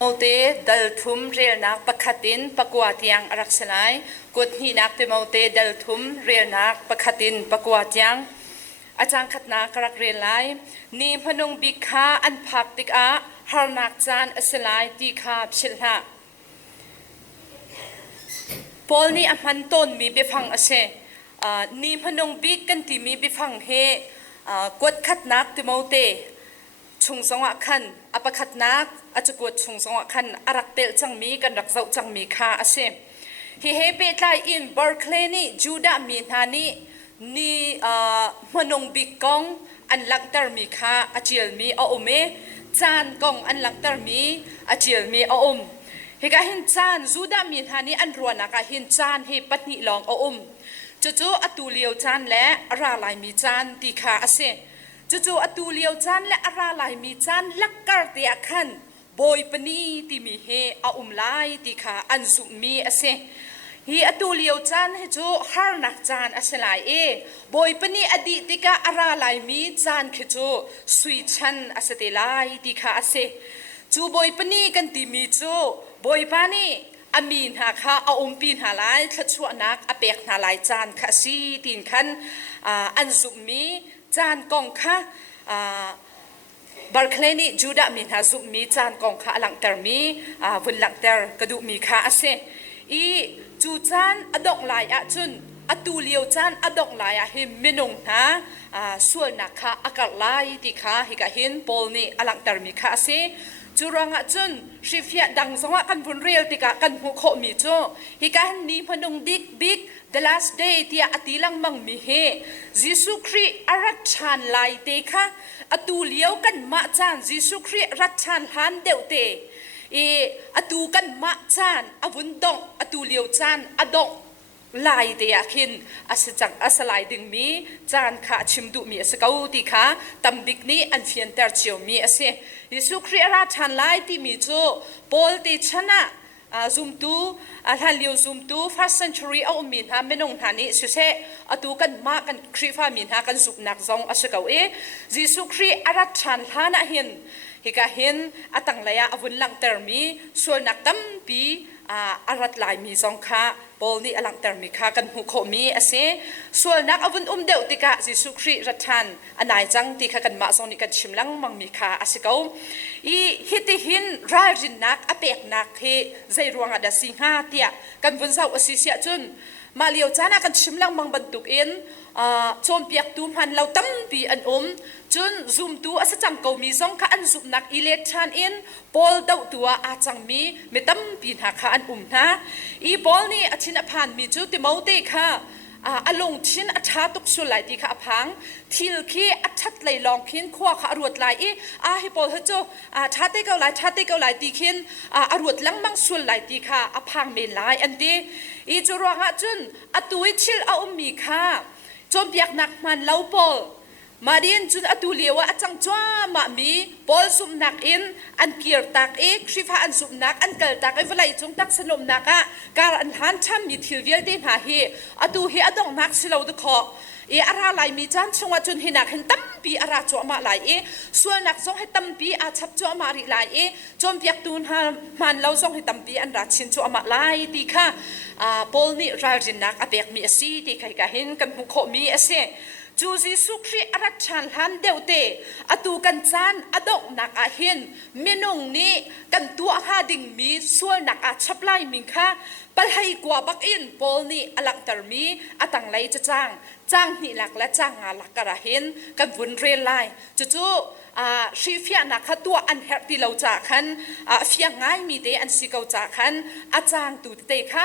โอเตดัลทุมเรียนักประคตินประกวดยังรักษากุดหินักเตมโอเตดัลทุมเรียนักประคตินประกวดยังอาจารย์ขัดนักรักเรียนไลนี่พนงบิกาอันพักติกาฮาร์นักจานอสไลตีคาบชิลฮะพอลนี่อันต้นมีเบฟังอาเซนี่พนงบิกกันที่มีเบฟังเฮกดขัดนักเตมโอเตชุงสงะขันอปขัดนักอาจจะกวดชุงสงะขันอารักเตลจังมีกันรักเจ้าจังมีค่าอาเซฮิเฮเบตไลอินบาร์คเลย์นี่จูดามีนานี่นี่มนงบิกกองอันลักเตอร์มีค่าอาเจียลมีอาอเมจานกองอันลักเตอร์มีอาเจียลมีอาอมเฮกาหินจานจูดามีนานี่อันรวนนักหินจานเฮปัตนิลองอาอมจู่ๆอตูเลียวจานและราลายมีจานตีค่าอาเซจู่ๆอตูเลียวจานและอาราลายมีจานลักกะเตียขันบอยปนีที่มีเฮอาอุมไลตีค่าอันสุมีอาเซฮีอตูเลียวจานให้จูฮาร์นักจานอาเซลายบอยปนีอดีติกาอาราลายมีจานขจูสวีชันอาเซเตลายตีค่าอาเซจูบอยปนีกันตีมีจูบอยปานีอามีนหาข้าอาอุมปีนหาลายขจวนักอเปกหาลายจานข้าซีตีนขันอันสุมีจานกองค่ะบาร์คเลย์นี่จูดามีนาซุมีจานกองค่ะหลังเตอร์มีวันหลังเตอร์กระดูมีค่ะอาเซอีจูจานอดอกลายอะจุนอตูเลียวจานอดอกลายอะหิมเมนงนะส่วนนักค่ะอากาศลายที่ค่ะฮิกาหินโพลนี่หลังเตอร์มีค่ะอาเซจูรังอะจุนชีฟิยดังสงะกันบุญเรียลติกะกันหุโคมีโจฮิกาหินนี่พนงดิกบิ๊ก the last day ที่อติลังมังมีเฮจิสุครีอารัชานไลเตค่ะอตูเลียวกันมาจานจิสุครีรัชานฮันเดวเตอตูกันมาจานอวุนดงอตูเลียวจานอดงลายเดียขินอาศัยจังอาศัยดึงมีจานขาชิมดุมีอาศัยกูติค่ะตัมบิกนี้อันเฟียนเตอร์เชียวมีอาศัยยิสุครีราชันลายที่มีโจโพลติชนะซุมตูท่านเลียวซุมตู first century เอามีนฮะไม่นงทานี้สุเสอตูกันมากันครีฟ้ามีนฮะกันสุกนักซองอาศัยกูยิสุครีราชันฮานะหินฮิกาหินอตังเลยอาวุนหลังเตอร์มีส่วนนักตั้มปีอารัดลายมีซองค่ะบอลนี่อลังเตอร์มีค่ะกันหุโคมีอาเซส่วนนักอาวุนเดวติกะจิสุครีรัชันอันไหนจังติค่ะกันมาซองนี่กันชิมลังมังมีค่ะอาศัยเขาฮิติหินรายรินนักอเปกนักเฮใจรวงอดาสิงหาเตียกันวุนเจ้าอสิเสียจุนมาเลียวจานักกันชิมลังมังบรรทุกอินโจมเปียกตูมันเราตั้มปีอันจนซูมตัวอาศัยจังเขามีซองข้าอันสุนักอิเล็กชันอินบอลดาวตัวอาจังมีไม่ตั้มปีนหาข้าอันนะอีบอลนี่อาชินผ่านมีจุดที่มาเตะค่ะอารมณ์ชินอาชาตุกสุไลดีค่ะพังทิลคีอาชัดไหลลองขินขวาข้ารวดไหลฮิบอลเฮจูชาติเกาไหลชาติเกาไหลตีขินอารวดลังมังสุไลดีค่ะพังเมนไหลอันดีอีจุรังอาจุนอตุยชิลเอามีค่ะจนเบียกนักมันเล่าบอลมาเรียนจุดอตุเลียวจังจ้ามามีบอลสุมนักอินอันเกียร์ตักคริฟาอันสุมนักอันเกิดตักเวลาจงตักสนมนักการอันหันช่ำมีทิลเวียลเดนหาเฮอตุเฮอดองนักสิเราตะขออาราไหลมีจันชงว่าจนเห็นนักเห็นตั้มปีอาราจ่อมาไหลส่วนนักส่งให้ตั้มปีอาชับจ่อมาริไหลจนเปียกตูนหามันเราส่งให้ตั้มปีอันรัดชินจ่อมาไหลดีค่ะบอลนี่รายรินนักอเปียกมีสีดีใครก็เห็นกันมุขมีเสจูจิสุครีอารัชชันฮันเดวเตอตูกันจานอดอกนักอาหินเมนงนี้กันตัวหาดิ่งมีส่วนนักอาชับไลมิงค่ะปลายกว่าบักอินโพลนี่อลังตรมีอตังไลจะจ้างนี่หลักและจ้างงานหลักกระหินกันวุ่นเรียนไลจู่ชีฟิยนักตัวอันเฮติเราจากขันฟิยง่ายมีเตอันสิเกาจากขันอาจารย์ตูเตค่ะ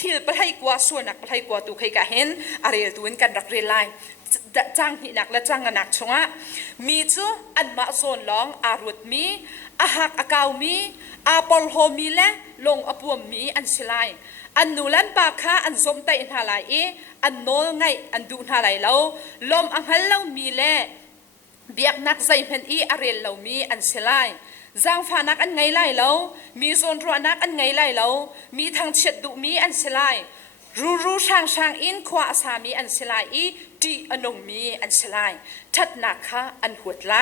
ที่ปลายกว่าส่วนนักปลายกว่าตูใครก็เห็นอะไรตัวนี้กันรักเรียนไลจ้างหินักและจ้างนักชงะมีจูอันมาโซนลองอารุดมีอาหักอากาวมีอาปอลโฮมีและลงอปวมมีอันสลายอันนูลันปากค่ะอันสมไตอินหาลายอันโนลไงอันดูหาลายเราลมอังฮัลเรามีและเบียกนักใจเพนอาเรลเรามีอันสลายจางฝานักอันไงไล่เรามีโซนรัวนักอันไงไล่เรามีทางเช็ดดุมีอันสลายรู้ช่างอินขวาสามีอันสลายดีอนงมีอันสลายทัดนักค่ะอันหวดไล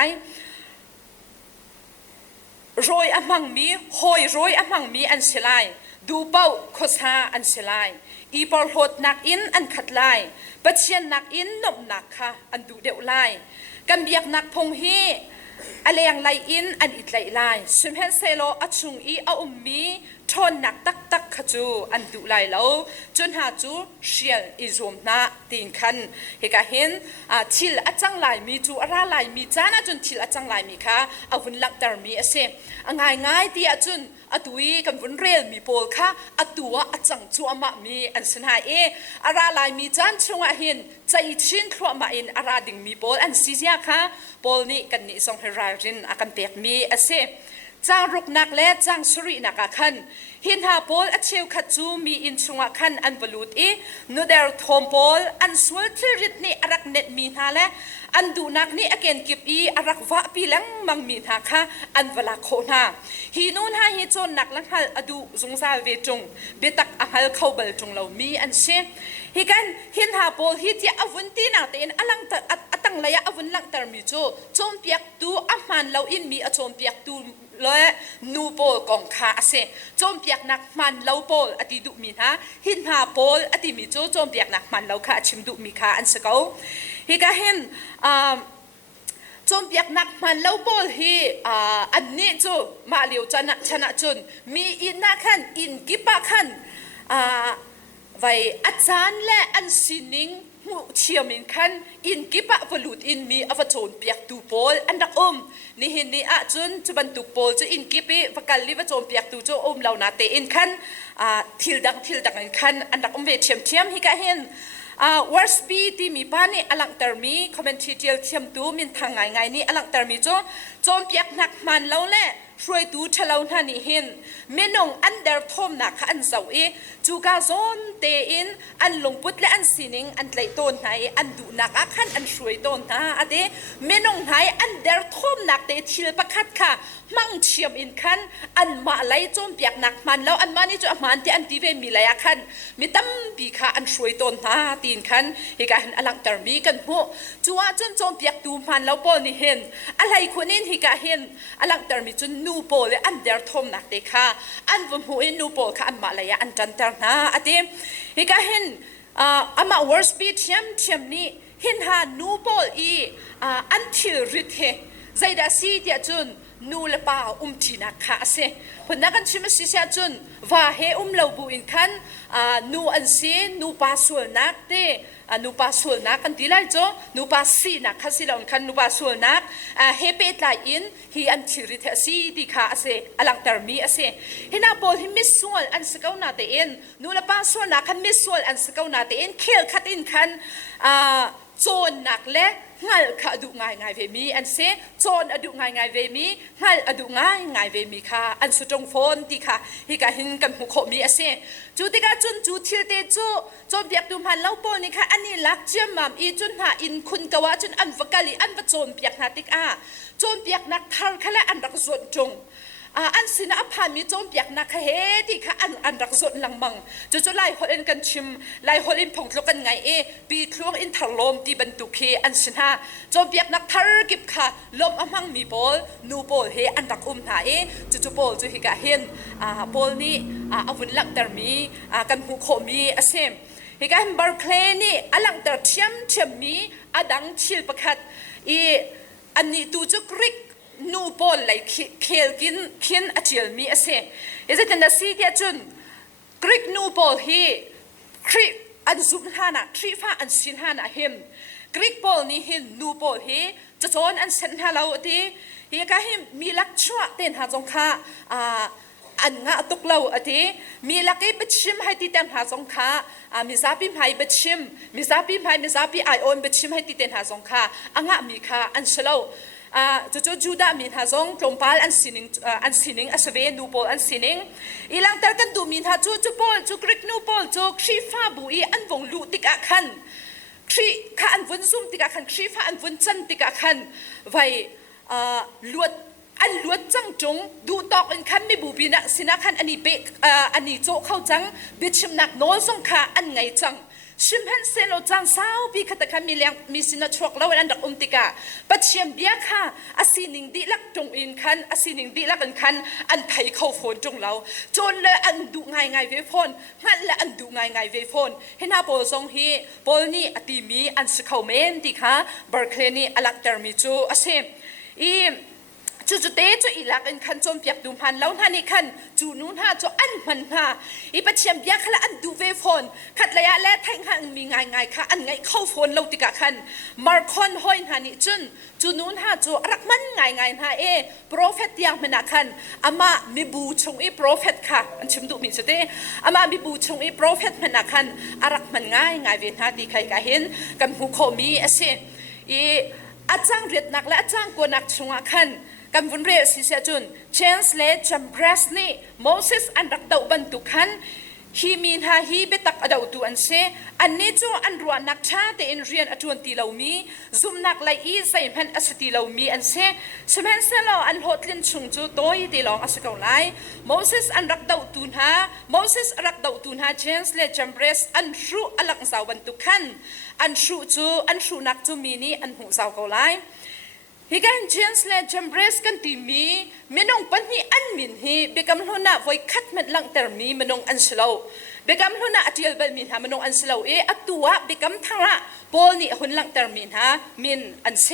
roi amang mi hoi roi amang mi an selai du pau khosa an selai I por hot nak in an khat lai pathian nak in nom nak kha an du deuh lai kan biak nak phong hi aleng lai in an it lai lai simhen selo achung I a ummi thon nak tak tak khaju an du lai lo chun ha chu shial I zum na tin khan he ka hin thil achang lai mi chu ara lai mi chana chun thil achang lai mi kha avun lak tar mi ase angai ngai ti achun atui kan vun rel mi pol kha atua achang chu ama mi an san ha ara lai mi chan chunga hin chai chin thwa ma in ara ding mi pol an sizia kha pol ni kan ni song herarin akan pek mi ase chang ruk nak le chang suri nak a khan hin ha pol a cheu khat chu mi in chunga khan an balut no der thom pol an sul thirit ni arak net mi na le an du nak ni again kip arak wa pi lang mang mi na kha an wala kho na hi nun ha hi chon nak lang hal adu zungsal ve chung betak a hal khobal chung lo mi an se hi kan hin ha pol hi ti avun ti na te in alang atang laya avun lang tar mi chu chom piak tu a man lo in mi a chom piak tu le nu pol kong kha ase chom piak nak man lo pol ati du mi ha hin ha pol ati mi chu chom piak nak man lo kha chim du mi kha an se ko hi ka hen chom piak nak man lo pol hi an ni chu ma liu chana chun mi in na khan in kipa khan vai achan le an sining mu chiamin khan in kipa valut in mi avachon piak tu pol andak ni hin ni a chun chuban tu pol chu in kipi vakal li vachon piak tu chu lau na te in khan thil dang in khan andak ve thiam hi ka hen worst be ti mi pa ni alang termi commentary thiam tu min thangai ngai ni alang termi chu chom piak nak man lo le roi tu thalo na ni hin menong under thom na kha an zau chu ka zon te in an longput le an sining an tlai ton nai an du na ka khan an roi ton na ate menong nai under thom nak te thil pakhat kha mang chiam in khan an ma lai chom piak nak man lo an mani chu man te an ti ve mi la ya khan mi tam pi kha an roi ton na tin khan he ka hin alang tar mi kan hu chuwa chun chom piak tu man lo pol ni hin alai khunin hi ka hin alang tar mi chun nu pol le an der thom nak te kha an vum hu in nu pol kha an ma la ya an tan tar na ate hi ka hin ama worst be thiam ni hin ha nu pol an thil rit he zaida si dia chun nu la pa thina kha ase phuna kan chima si sia chun wa he lo bu in khan nu an si nu pa sul nak te nu pa sul nak kan dilai cho nu pa si nak khasi lawn khan nu pa sul nak he pe tlai in hi an thiri the si di kha ase alang tar mi ase hina pol hi mis sul an sakau na te en nu la pa sul nak kan mis sul an sakau na te en khel khat in khan chon nak le ngal kha adu ngai ve mi an se chon adu ngai ve mi ngal adu ngai ve mi kha an su tong phone ti kha hi ka hin kan hu kho mi ase chu ti ka chun chu thil te chu chom piak tu man lo pol ni kha ani lak chiam mam chun ha in khun kawa chun an vakali an va chom piak na tik chom piak nak thar khala an rak zon chung an sina aphan mi chom piak na kha he ti kha an rak zon lang mang chu lai holen kan chim lai holin phongtlo kan ngai pi thlong in tharlom ti ban tu khe an sina chom piak nak thar kip kha lom amang mi pol nu pol he an rak na chu pol chu hi ka hen pol ni avun lak tar mi kan hu kho mi asem hi ka bar khle ni alang tar thiam mi adang chil pakhat ani tu chu krik nu pol lai khel kin achil mi ase is it in the city chun krik nu pol hi krik an zum hana tri fa an sin hana him krik pol ni hin nu pol hi chon an sen halo ti hi ka him mi lak chwa ten ha jong kha an nga tuk lo ati mi laki bechim hai ti ten ha jong kha mi zapi mai bechim mi zapi ai on bechim hai ti ten ha jong kha anga mi kha an selo chu juda min ha zong tlompal an sining asave nu pol an sining ilang tar kan du min ha chu pol chu krik nu pol chu khri fa bu an vong lu tika khan khri kha an vun zum tika khan khri fa an vun chan tika khan vai luat an luat chang chung du tok in khan mi bu bina sina khan ani be ani cho khau chang bichim nak nol song kha an ngai chang ชิมฮันเซโลจังสาวปีขัดกันมีเลี้ยงมีสินชวกแล้วอันดักติกาปัจเจียมเบียค่ะอาศินิงดีลักจงอินคันอาศินิงดีลักกันคันอันไทยเข้าโฟนจงเราจนเลยอันดูง่ายเวฟอนงั้นเลยอันดูง่ายเวฟอนเห็นหน้าโปรซงฮีโปลนี่อติมีอันสเข้าเมนติค่ะเบอร์เคลนี่อลักเตอร์มิจูอาเซอีจุดเตะอีหลักอันคันจมเปียกดูพันแล้วท่านี่คันจูนู้นฮะจะอันมันฮะอีปัจเจียมเบียขละอันดูเวฟอนขัดระยะและแทงหันมีง่ายค่ะอันไงเข้าโฟนเราติกะคันมาร์คอนหอยฮานี่จูนู้นฮะจะรักมันง่ายฮะโปรเฟตยังมันนักคันอามามีบูชงโปรเฟตค่ะอันชิมดูมิสเตอามามีบูชงโปรเฟตมันนักคันรักมันง่ายเวียนฮะดีใครก็เห็นกันหูโคมีเสอาจารย์เรียนนักและอาจารย์กวนักชงคันกันวุ่นเรียสิเสียจุนเชนส์เลจัมเพรสนี่โมเสสอันรักดาวบันทุกันฮีมีนฮาฮีเบตักอดาวตัวอันเซอันนี้จูอันรัวนักชาเตอินเรียนอจวนตีเหล่ามีซุมนักไลอีใส่พันอสตีเหล่ามีอันเซสมัยเซลอันโหดลินชุงจูโตยตีลองอสกาวไลโมเสสอันรักดาวตุนฮาโมเสสรักดาวตุนฮาเชนส์เลจัมเพรสอันรูอลักสาวบันทุกันอันรูนักจูมีนี่อันหูสาวกาวไลฮิกันเจนส์เลจัมเบรสกันตีมีเมนงปันนี่อันมินฮีเบกัมลุน่าไว้คัดมันลังเตอร์มีเมนงอันสลาวเบกัมลุน่าอธิลบัลมินฮาเมนงอันสลาวอัตัวเบกัมทาระบอลนี่หุ่นลังเตอร์มินฮามินอันเซ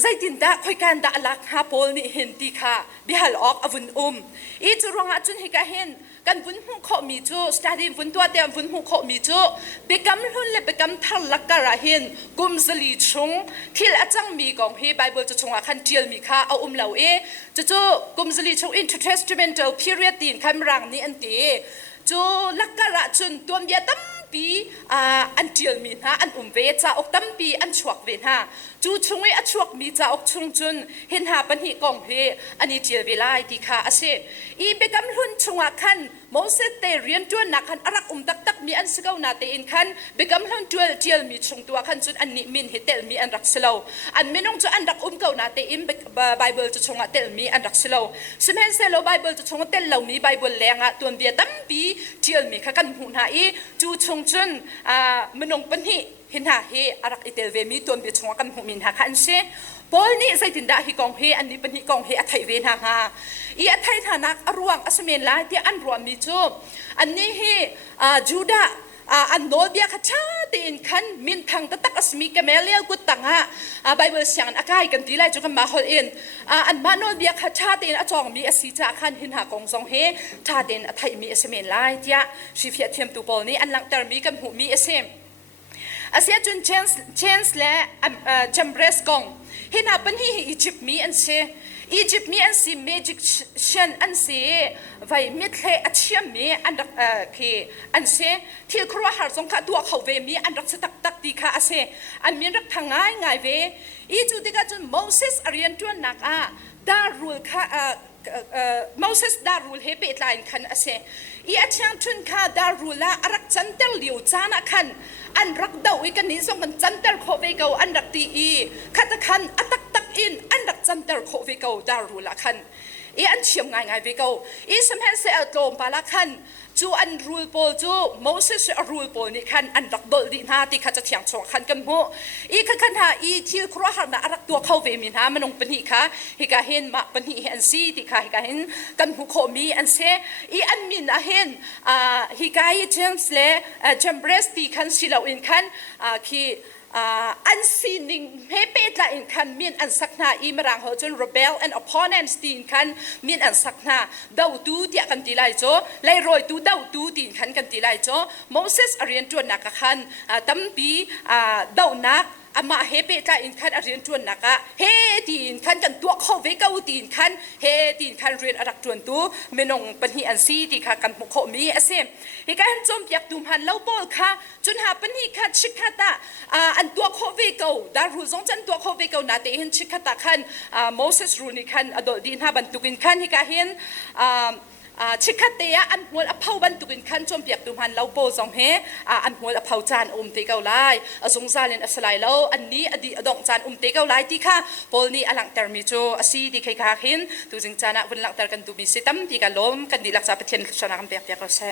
ใจดินดาค่อยการดาลักฮาบอลนี่เห็นตีค่ะบิฮัลออกอวุนจุรงอาจุนฮิกาเห็นกันวุ้นหูข้อมีจูสตาร์ดิวุ้นตัวเดียววุ้นหูข้อมีจูเบกัมหุ่นเล็บเบกัมทัลลักกะระเห็นกุมสลีชงที่ละจังมีกองเฮไบเบิลจะชงอาคันเจียลมีค่ะเอาเหล่าจูกุมสลีชง intertestamental period ตีนคำรังนี้อันตีจูลักกะระจุนตัวเดียตั้มปีอันเจียลมีนะอันเวจ้าอกตั้มปีอันชวกเวนะจูชงอันชวกมีจ้าอกชงจุนเห็นหาปัญหากองเฮอันนี้เจียลเวลาดีค่ะอาเซเบกัมหุ่นชงอาคันโมเสสเตเรียนจวนนักขันอารักตักมีอันสกาวนาเตอินขันเบกัมหลังจวนเจียลมีชงตัวขันจุดอันนี้มินเฮเตลมีอันรักสลาวอันไม่น้องจะอันรักกาวนาเตอินไบเบิลจะชงเตลมีอันรักสลาวสมัยเซลไบเบิลจะชงเตลเหล่ามีไบเบิลแรงตัวเบียตั้มปีเจียลมีขันหุ่นหาจูชงจุนไม่น้องปัญหาเห็นหาเฮอารักอิเตลเวมีตัวเบียชงกันหุ่นมินหาขันเซบอลนี่ใจตินดาฮิกองเฮอันนี้เป็นฮิกองเฮอัฐยเวนหาอัฐยฐานักอรวงอสเมนลาที่อันรวมมีจูอันนี้เฮจูดาอันโนเบียขชาตินคันมินทางตักอสมิกเมเลียกุตังฮะไบเบิลเสียงอากายกันทีไรจุกันมาฮอลเอ็นอันมาโนเบียขชาตินอจองมีอสิจาคันหินหากองซองเฮชาตินอัฐยมีอสเมนลาที่ชีฟิเทียมตูบอลนี่อันหลังเตอร์มีกันหูมีอสเมอาเซียจุนเชนส์และจัมเบรสกองเห็นหาปัญหาอียิปต์มีอันเซอียิปต์มีอันซีเมจิกชันอันเซไว้มิดเลอัจฉริยมีอันรักคืออันเซที่ครัวหาสงฆ์ตัวเขาเวมีอันรักสตักดีค่ะอาเซอันมีรักทางง่ายเวอีจุดที่กันจนโมเสสอริยันตัวนักดารูลค่ะโมเสสดารูลเฮเปตไลน์คันอาเซอาจารย์ทุนค่ะดารูลารักจันเตลเหลียวจานะคันอันรักดาวิกันนี้ส่งกันจันเตลโคเวกอันรักตีขัดขันตักอินอันรักจันเตลโคเวกดารูลาคันอันเชี่ยมง่ายเวกสมัยเซลโตมปาละคันจูอันรูลโปจูโมเสสรูลโปนี่คันอันรักดอลดีนาที่ขัดจะเถียงชงคันกันโมขันหาที่ครัวหานะรักตัวเขาเวมินหามันงเป็นหิค่ะฮิกาเห็นมาเป็นหิอันซีที่ค่ะฮิกาเห็นกันหุโคมีอันเซอันมินเห็นฮิกาเจมส์เลจัมเบรสที่คันสิลาอินคันคืออันซีนิงเฮเปตละอินคันมีอันสักนาอีมรังเขาจน rebel and opponents ตีนคันมีอันสักนาดาวตูที่กันตีไลโจไลรอยตูดาวตูตีนคันกันตีไลโจโมเสสอริยันจวนนักคันตั้มปีดาวนักอามาเฮเปตาอินคันอริยันจวนนักเฮตีนคันกันตัวเขาเวก้าตีนคันเฮตีนคันเรียนอรักจวนตูเมนงปัญหาอันซีที่ค่ะกันมุขมีเสมฮิการจมอยากดูมันเล่าบอลค่ะจนหาปัญหาคัดชิคตาอันตัวเขาเวก้าดารูซงจันตัวเขาเวก้านาเตหินชิคตาคันโมเสสรูนิคันอดอดินหาบันตุกินคันฮิการเห็นชิคเตียอันหัวอภาวบันตุกินขันจมเปียกตุมันเล่าโบสองเฮอันหัวอภาวจานเตเกาไลสงสารเลนอสไลเล่าอันนี้อดีอดองจานเตเกาไลที่ค่ะโพลนี้อลังเตอร์มิโจอซีดีใครค่ะเห็นตุจึงจานะวันหลังเตอร์กันตุมิสิตัมที่กันล้มกันดีลักษาประเทศชนะกันเปียกเราแซ่